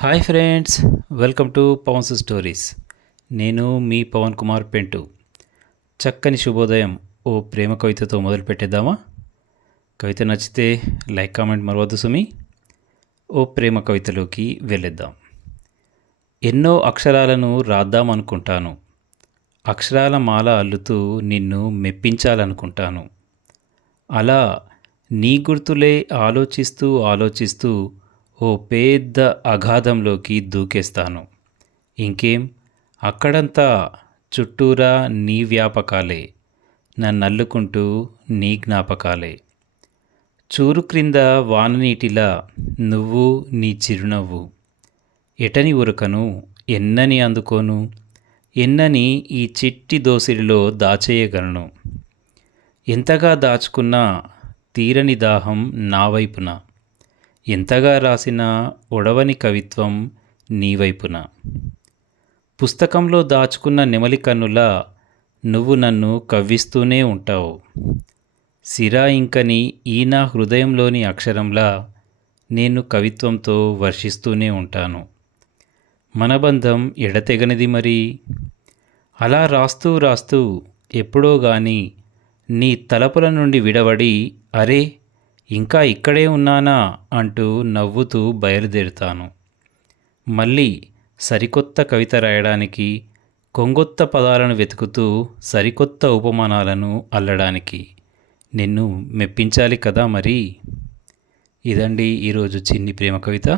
Hi friends welcome to Pavan's stories. నేను మీ పవన్ కుమార్ పెంటు. చక్కని శుభోదయం ఓ ప్రేమ కవితతో మొదలు పెట్టేద్దామా? కవిత నచ్చితే లైక్ కామెంట్ మరవద్దు సుమి. ఓ ప్రేమ కవితలోకి వెళ్ళేద్దాం. ఎన్నో అక్షరాలను రాద్దాం అనుకుంటాను అక్షరాల మాల అల్లుతూ నిన్ను మెప్పించాలనుకుంటాను. అలా నీ గుర్తులే ఆలోచిస్తూ ఆలోచిస్తూ ఓ పెద్ద అగాధంలోకి దూకేస్తాను. ఇంకేం? అక్కడంతా చుట్టూరా నీ వ్యాపకాలే. నన్నల్లుకుంటూ నీ జ్ఞాపకాలే. చూరు క్రింద వాననీటిలా నువ్వు నీ చిరునవ్వు. ఎటని ఉరకను? ఎన్నని అందుకోను? ఎన్నని ఈ చిట్టి దోసిడిలో దాచేయగలను? ఎంతగా దాచుకున్నా తీరని దాహం నా వైపున. ఎంతగా రాసిన ఒడవని కవిత్వం నీ వైపున? పుస్తకంలో దాచుకున్న నెమలి కన్నులా నువ్వు నన్ను కవ్విస్తూనే ఉంటావు. సిరా ఇంకని ఈ నా హృదయంలోని అక్షరంలా నేను కవిత్వంతో వర్షిస్తూనే ఉంటాను. మన బంధం ఎడతెగనిది మరి? అలా రాస్తూ రాస్తూ ఎప్పుడో గాని నీ తలపుల నుండి విడవడి అరే ఇంకా ఇక్కడే ఉన్నానా అంటూ నవ్వుతూ బయలుదేరుతాను. మళ్ళీ సరికొత్త కవిత రాయడానికి కొంగొత్త పదాలను వెతుకుతూ సరికొత్త ఉపమానాలను అల్లడానికి. నిన్ను మెప్పించాలి కదా మరి? ఇదండి ఈరోజు చిన్ని ప్రేమ కవిత.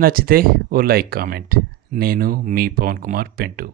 నచ్చితే ఓ లైక్ కామెంట్. నేను మీ పవన్ కుమార్ పెంటు.